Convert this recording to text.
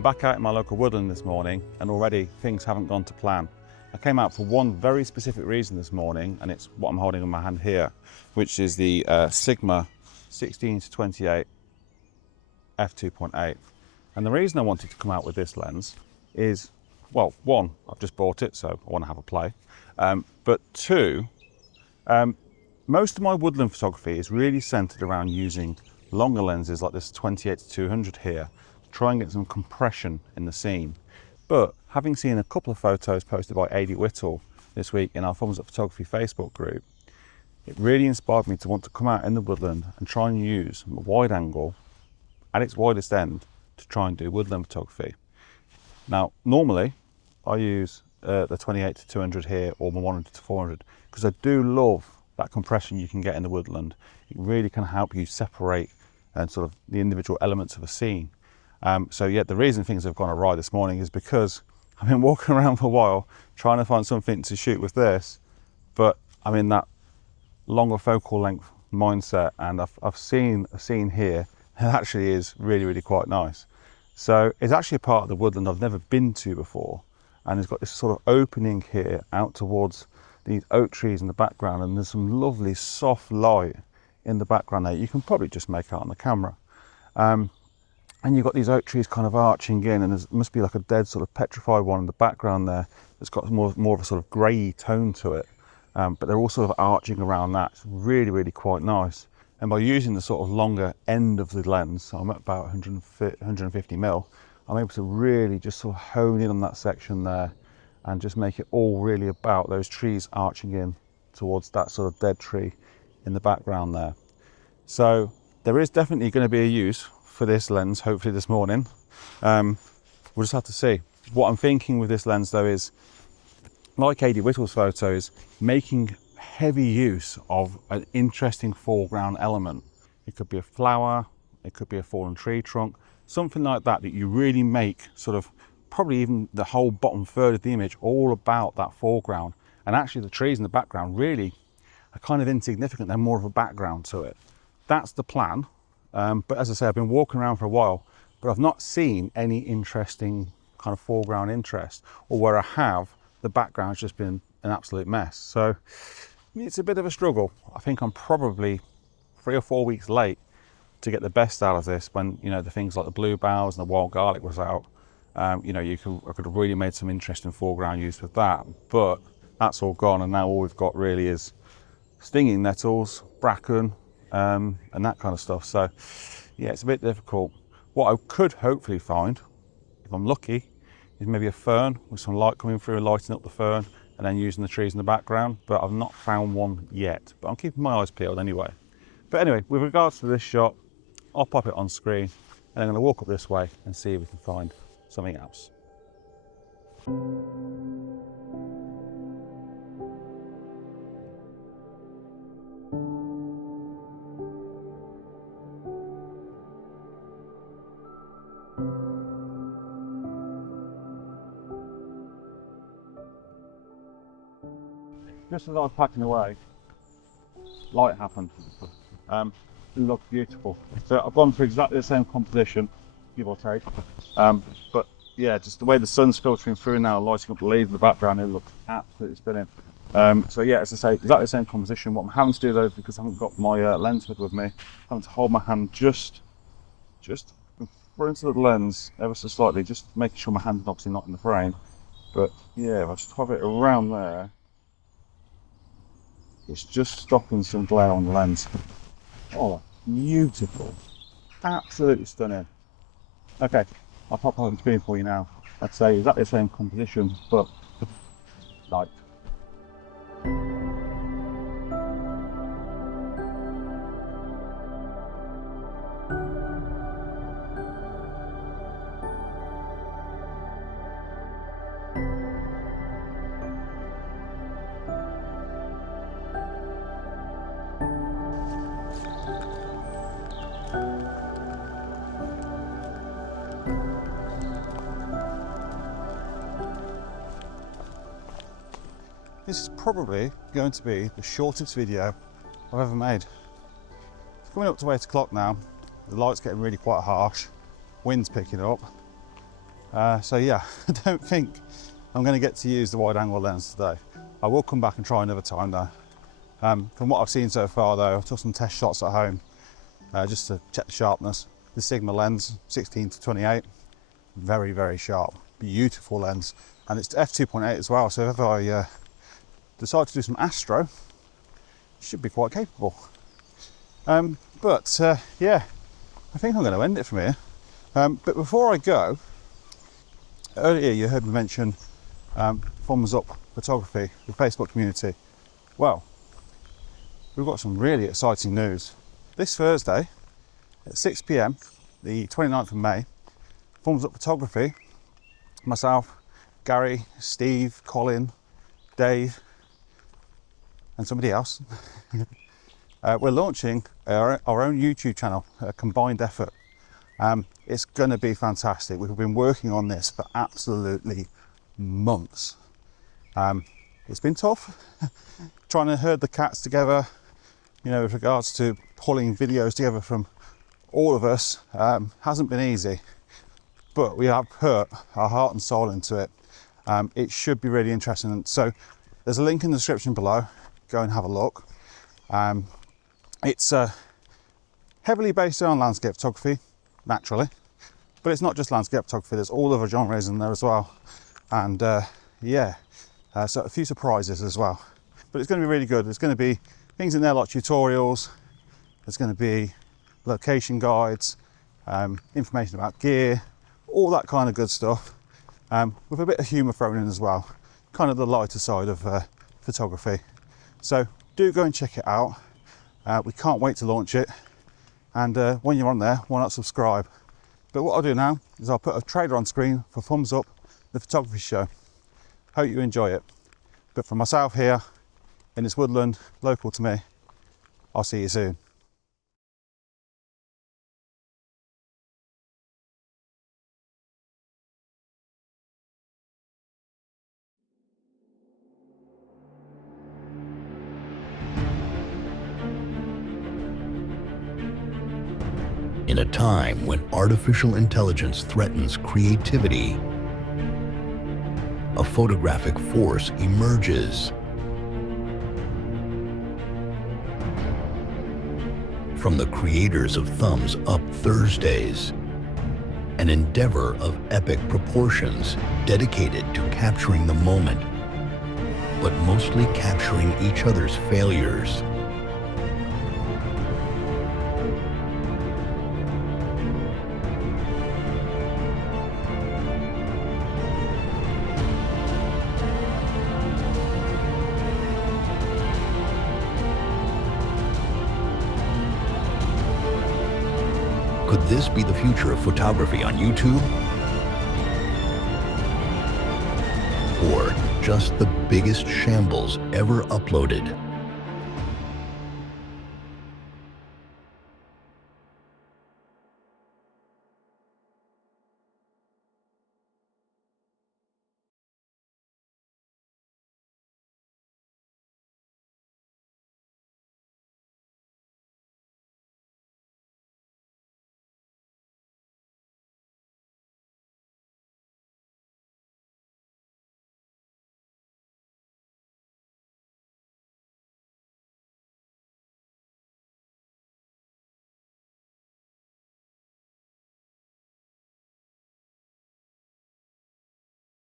I'm back out in my local woodland this morning and already things haven't gone to plan. I came out for one very specific reason this morning, and it's what I'm holding in my hand here, which is the Sigma 16-28 f2.8. And the reason I wanted to come out with this lens is, well, one, I've just bought it, so I want to have a play. But two, most of my woodland photography is really centered around using longer lenses like this 28-200 here, to try and get some compression in the scene. But having seen a couple of photos posted by Adi Whittle this week in our Thumbs Up Photography Facebook group, it really inspired me to want to come out in the woodland and try and use a wide angle at its widest end to try and do woodland photography. Now, normally I use the 28-200 here or my 100-400 because I do love that compression you can get in the woodland. It really can help you separate and sort of the individual elements of a scene. So yeah, the reason things have gone awry this morning is because I've been walking around for a while trying to find something to shoot with this, but I'm in that longer focal length mindset, and I've seen a scene here that actually is really, really quite nice. So it's actually a part of the woodland I've never been to before, and it's got this sort of opening here out towards these oak trees in the background, and there's some lovely soft light in the background there. You can probably just make out on the camera. And you've got these oak trees kind of arching in, and there must be like a dead sort of petrified one in the background there that's got more of a sort of grey tone to it. But they're all sort of arching around that. It's really, really quite nice. And by using the sort of longer end of the lens, so I'm at about 150 mil, I'm able to really just sort of hone in on that section there and just make it all really about those trees arching in towards that sort of dead tree in the background there. So there is definitely going to be a use for this lens, hopefully this morning. We'll just have to see. What I'm thinking with this lens though is, like Adi Whittle's photos, making heavy use of an interesting foreground element. It could be a flower, it could be a fallen tree trunk, something like that, that you really make sort of probably even the whole bottom third of the image all about that foreground. And actually the trees in the background really are kind of insignificant, they're more of a background to it. That's the plan. But as I say, I've been walking around for a while, but I've not seen any interesting kind of foreground interest, or where I have, the background's just been an absolute mess. So it's a bit of a struggle. I think I'm probably 3 or 4 weeks late to get the best out of this when, you know, the things like the bluebells and the wild garlic was out. You know, I could have really made some interesting foreground use with that, but that's all gone, and now all we've got really is stinging nettles, bracken, and that kind of stuff. So yeah, it's a bit difficult. What I could hopefully find, if I'm lucky, is maybe a fern with some light coming through and lighting up the fern, and then using the trees in the background, but I've not found one yet. But I'm keeping my eyes peeled anyway. But anyway, with regards to this shot, I'll pop it on screen, and I'm going to walk up this way and see if we can find something else. Just as I was packing away, light happened. It looked beautiful. So I've gone for exactly the same composition, give or take. But yeah, just the way the sun's filtering through now, lighting up the leaves in the background, it looks absolutely stunning. So yeah, as I say, exactly the same composition. What I'm having to do though, because I haven't got my lens hood with me, I'm having to hold my hand just in front of the lens ever so slightly, just making sure my hand's obviously not in the frame. But yeah, if I just hover it around there, it's just stopping some glare on the lens. Oh, beautiful. Absolutely stunning. Okay, I'll pop on the screen for you now. I'd say exactly the same composition, but light. This is probably going to be the shortest video I've ever made. It's coming up to 8 o'clock now. The light's getting really quite harsh. Wind's picking up. So yeah, I don't think I'm going to get to use the wide angle lens today. I will come back and try another time though. From what I've seen so far though, I took some test shots at home just to check the sharpness. The Sigma lens, 16 to 28, very, very sharp, beautiful lens. And it's f2.8 as well, so if I decide to do some astro, it should be quite capable. Yeah, I think I'm going to end it from here. But before I go, earlier you heard me mention Thumbs Up Photography, the Facebook community. Well, we've got some really exciting news. This Thursday at 6 p.m, the 29th of May, Thumbs Up Photography, myself, Gary, Steve, Colin, Dave, and somebody else, we're launching our own YouTube channel, a combined effort. It's going to be fantastic. We've been working on this for absolutely months. It's been tough trying to herd the cats together, you know, with regards to pulling videos together from all of us. Hasn't been easy, but we have put our heart and soul into it. It should be really interesting. So there's a link in the description below. Go and have a look. It's heavily based on landscape photography, naturally, but it's not just landscape photography. There's all other genres in there as well. And yeah, so a few surprises as well. But it's going to be really good. There's going to be things in there like tutorials. There's going to be location guides, information about gear, all that kind of good stuff, with a bit of humour thrown in as well, kind of the lighter side of photography. So do go and check it out. We can't wait to launch it, and when you're on there, why not subscribe? But what I'll do now is I'll put a trailer on screen for Thumbs Up, the photography show. Hope you enjoy it. But from myself here in this woodland local to me, I'll see you soon. In a time when artificial intelligence threatens creativity, a photographic force emerges. From the creators of Thumbs Up Thursdays, an endeavor of epic proportions dedicated to capturing the moment, but mostly capturing each other's failures. Could this be the future of photography on YouTube? Or just the biggest shambles ever uploaded?